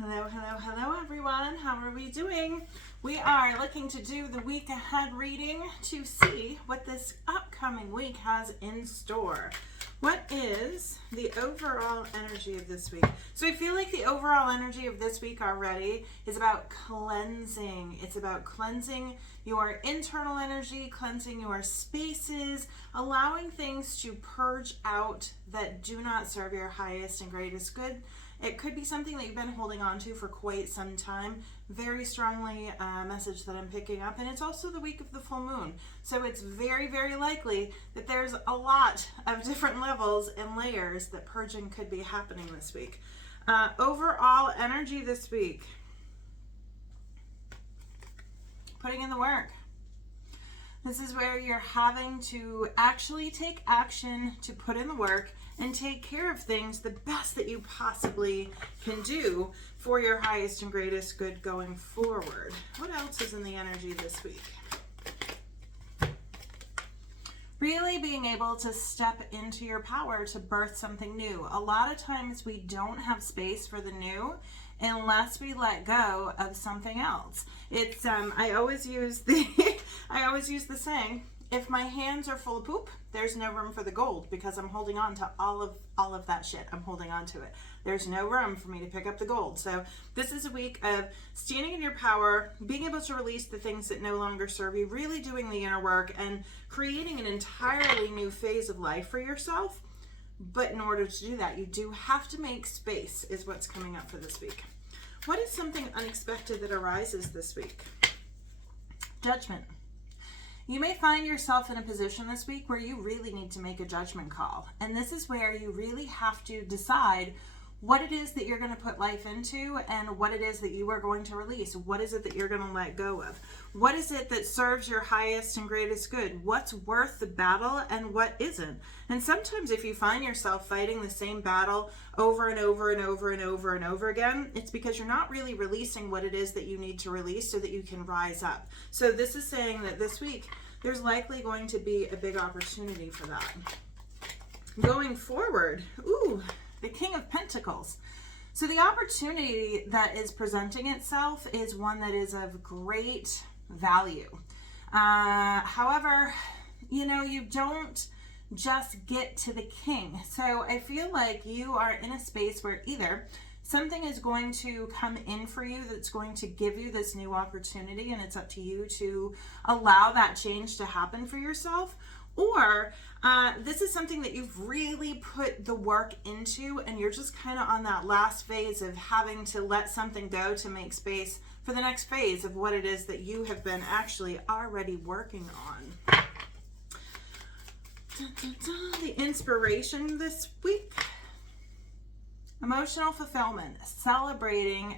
Hello, hello, hello everyone. How are we doing? We are looking to do the week ahead reading to see what this upcoming week has in store. What is the overall energy of this week? So I feel like the overall energy of this week already is about cleansing. It's about cleansing your internal energy, cleansing your spaces, allowing things to purge out that do not serve your highest and greatest good. It could be something that you've been holding on to for quite some time. Very strongly a message that I'm picking up. And it's also the week of the full moon. So it's very, very likely that there's a lot of different levels and layers that purging could be happening this week. Overall energy this week. Putting in the work. This is where you're having to actually take action to put in the work and take care of things the best that you possibly can do for your highest and greatest good going forward. What else is in the energy this week? Really being able to step into your power to birth something new. A lot of times we don't have space for the new unless we let go of something else. It's I always use the saying, if my hands are full of poop, there's no room for the gold, because I'm holding on to all of that shit. I'm holding on to it. There's no room for me to pick up the gold. So this is a week of standing in your power, being able to release the things that no longer serve you, really doing the inner work and creating an entirely new phase of life for yourself. But in order to do that, you do have to make space, is what's coming up for this week. What is something unexpected that arises this week? Judgment. You may find yourself in a position this week where you really need to make a judgment call. And this is where you really have to decide what it is that you're going to put life into and what it is that you are going to release. What is it that you're going to let go of? What is it that serves your highest and greatest good? What's worth the battle and what isn't? And sometimes if you find yourself fighting the same battle over and over and over and over and over again, it's because you're not really releasing what it is that you need to release so that you can rise up. So this is saying that this week, there's likely going to be a big opportunity for that. Going forward, the King of Pentacles. So the opportunity that is presenting itself is one that is of great value. However, you don't just get to the king. So I feel like you are in a space where either something is going to come in for you that's going to give you this new opportunity, and it's up to you to allow that change to happen for yourself, or this is something that you've really put the work into and you're just kind of on that last phase of having to let something go to make space for the next phase of what it is that you have been actually already working on. The inspiration this week. Emotional fulfillment, celebrating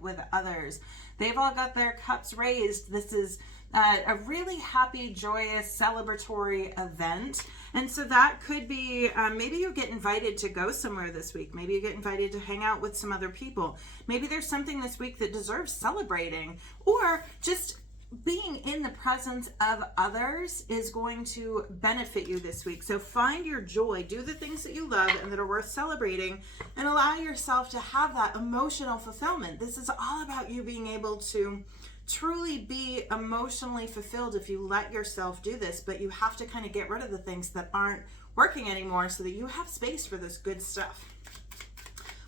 with others. They've all got their cups raised. This is a really happy, joyous, celebratory event. And so that could be, maybe you get invited to go somewhere this week. Maybe you get invited to hang out with some other people. Maybe there's something this week that deserves celebrating, or just being in the presence of others is going to benefit you this week. So find your joy, do the things that you love and that are worth celebrating, and allow yourself to have that emotional fulfillment. This is all about you being able to truly be emotionally fulfilled if you let yourself do this, but you have to kind of get rid of the things that aren't working anymore so that you have space for this good stuff.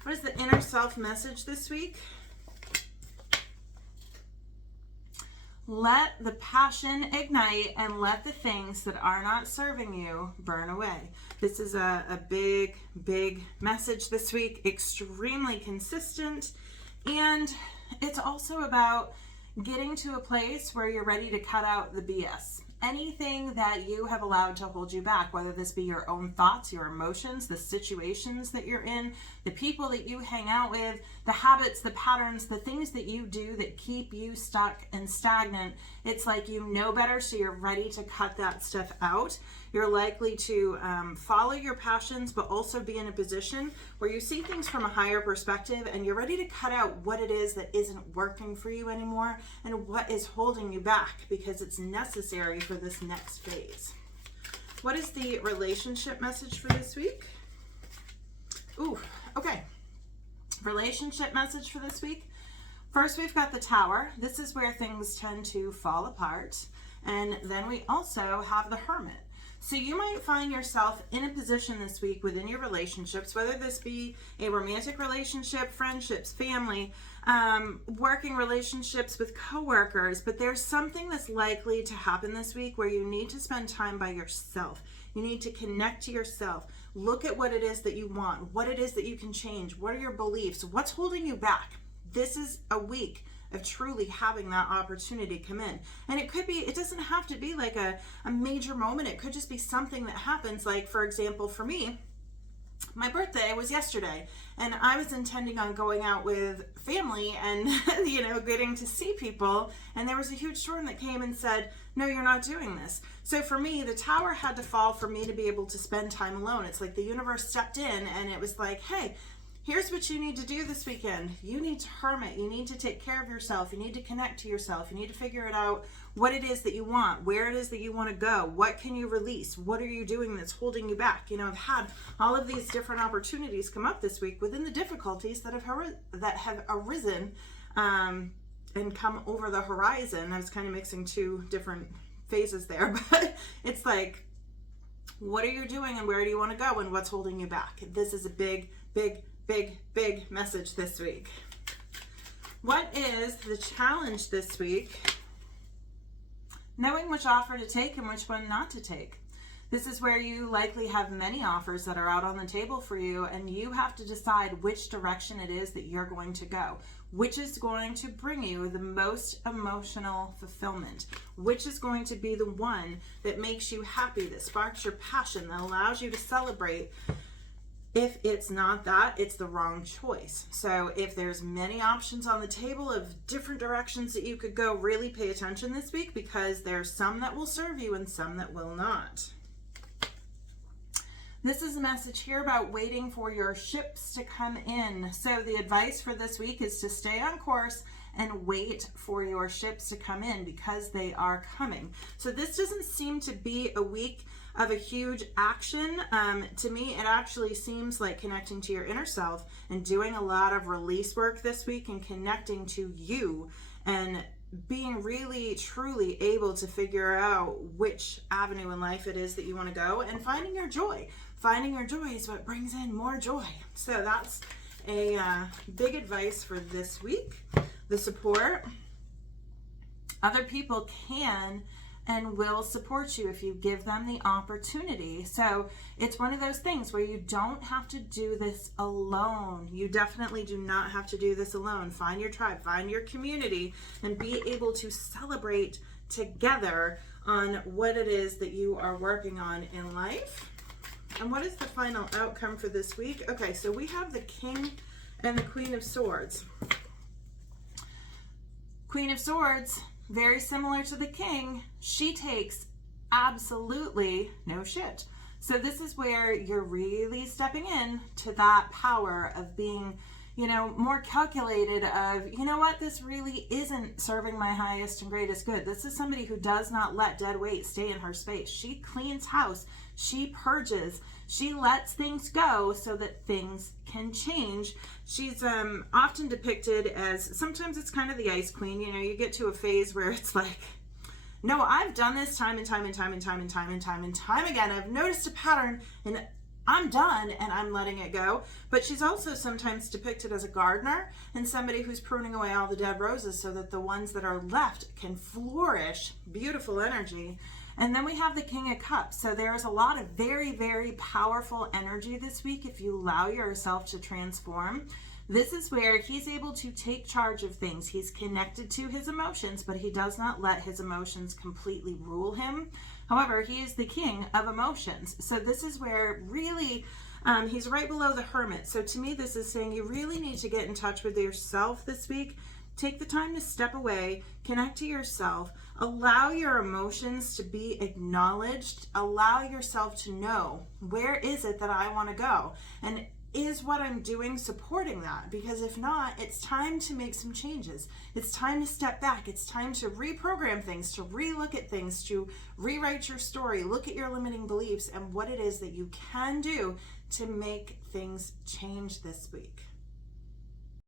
What is the inner self message this week? Let the passion ignite and let the things that are not serving you burn away. This is a big, big message this week, extremely consistent. And it's also about getting to a place where you're ready to cut out the BS. Anything that you have allowed to hold you back, whether this be your own thoughts, your emotions, the situations that you're in, the people that you hang out with, the habits, the patterns, the things that you do that keep you stuck and stagnant. It's like you know better, so you're ready to cut that stuff out. You're likely to follow your passions, but also be in a position where you see things from a higher perspective and you're ready to cut out what it is that isn't working for you anymore and what is holding you back, because it's necessary for this next phase. What is the relationship message for this week? Okay. Relationship message for this week. First, we've got the Tower. This is where things tend to fall apart. And then we also have the Hermit. So you might find yourself in a position this week within your relationships, whether this be a romantic relationship, friendships, family, working relationships with coworkers, but there's something that's likely to happen this week where you need to spend time by yourself. You need to connect to yourself. Look at what it is that you want, what it is that you can change, what are your beliefs, what's holding you back. This is a week of truly having that opportunity come in. And it could be, it doesn't have to be like a major moment. It could just be something that happens. Like, for example, for me, my birthday was yesterday and I was intending on going out with family and, getting to see people. And there was a huge storm that came and said, no, you're not doing this. So for me, the Tower had to fall for me to be able to spend time alone. It's like the universe stepped in and it was like, hey, here's what you need to do this weekend. You need to hermit. You need to take care of yourself. You need to connect to yourself. You need to figure it out, what it is that you want, where it is that you want to go. What can you release? What are you doing that's holding you back? I've had all of these different opportunities come up this week within the difficulties that have arisen and come over the horizon. I was kind of mixing two different phases there, but it's like, what are you doing and where do you want to go and what's holding you back? This is a big message this week. What is the challenge this week? Knowing which offer to take and which one not to take. This is where you likely have many offers that are out on the table for you, and you have to decide which direction it is that you're going to go, which is going to bring you the most emotional fulfillment, which is going to be the one that makes you happy, that sparks your passion, that allows you to celebrate. If it's not that, it's the wrong choice. So if there's many options on the table of different directions that you could go, really pay attention this week, because there's some that will serve you and some that will not. This is a message here about waiting for your ships to come in. So the advice for this week is to stay on course and wait for your ships to come in, because they are coming. So this doesn't seem to be a week of a huge action. To me, it actually seems like connecting to your inner self and doing a lot of release work this week and connecting to you and being really truly able to figure out which avenue in life it is that you want to go, and finding your joy. Finding your joy is what brings in more joy. So that's a big advice for this week. The support. Other people can and will support you if you give them the opportunity. So it's one of those things where you don't have to do this alone. You definitely do not have to do this alone. Find your tribe, find your community, and be able to celebrate together on what it is that you are working on in life. And what is the final outcome for this week? Okay, so we have the King and the Queen of Swords. Queen of Swords, very similar to the King, she takes absolutely no shit. So this is where you're really stepping in to that power of being, more calculated of, what, this really isn't serving my highest and greatest good. This is somebody who does not let dead weight stay in her space. She cleans house. She purges. She lets things go so that things can change. She's often depicted as, sometimes it's kind of the Ice Queen. You get to a phase where it's like, no, I've done this time and time again. I've noticed a pattern and I'm done and I'm letting it go. But she's also sometimes depicted as a gardener and somebody who's pruning away all the dead roses so that the ones that are left can flourish. Beautiful energy. And then we have the King of Cups. So there's a lot of very, very powerful energy this week if you allow yourself to transform. This is where he's able to take charge of things. He's connected to his emotions, but he does not let his emotions completely rule him. However, he is the king of emotions. So this is where really he's right below the Hermit. So to me, this is saying you really need to get in touch with yourself this week. Take the time to step away, connect to yourself, allow your emotions to be acknowledged, allow yourself to know, where is it that I want to go? And is what I'm doing supporting that? Because if not, it's time to make some changes. It's time to step back. It's time to reprogram things, to relook at things, to rewrite your story, look at your limiting beliefs and what it is that you can do to make things change this week.